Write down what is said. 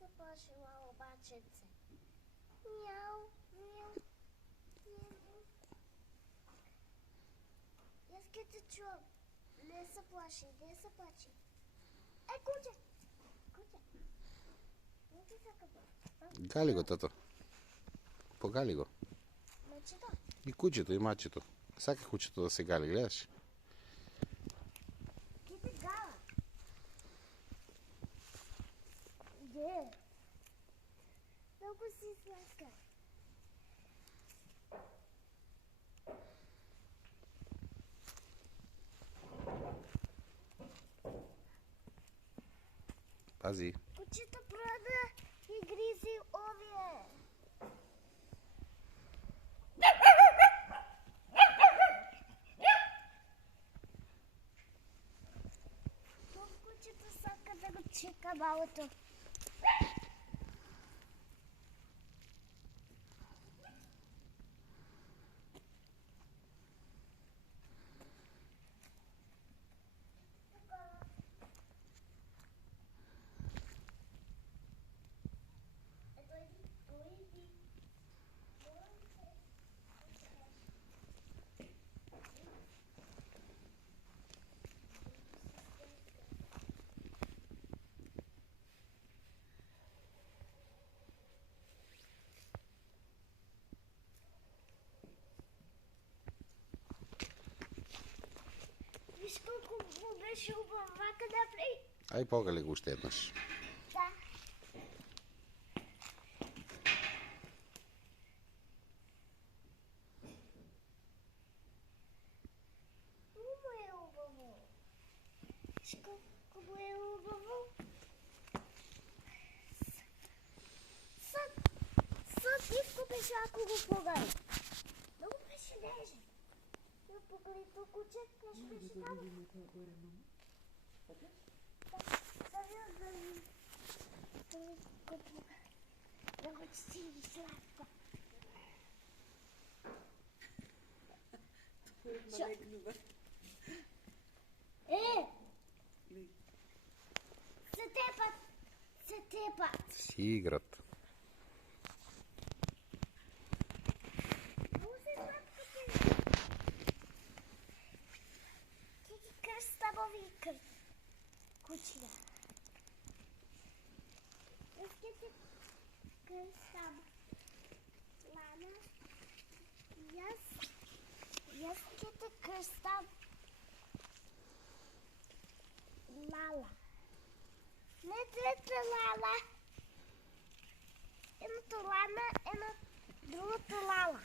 се плашила обачеце. Мяу, мяу, мяу. Аз ке те чувам. Не се плаши, не се плаши. Куче! Куче! Не ти сака бъл. Гали го, тато. Погали го. Мачето? И кучето, и мачето. Сака кучето да се гали, гледаш? Ке те гала. Де? Много си сладка. Пази. Кучето прада и гризи овие. Кучето сака да го чека малото. Виж колко му беше убавака напред. Ай, погали го още еднъж. Да. Много е убаво. Виж колко му е убаво. Съд ниско беше, ако го погали. Много беше нежен. Да погали то куче, нещо беше там. Много си сладко. Се тепат! Се тепат! Си играт. Много се сладко ти. Ти ги кръстабови кучина. Искате кръстаб. Лана. Искате кръстаб. Лала. Не трета лала. Едното лана, едно другото лала.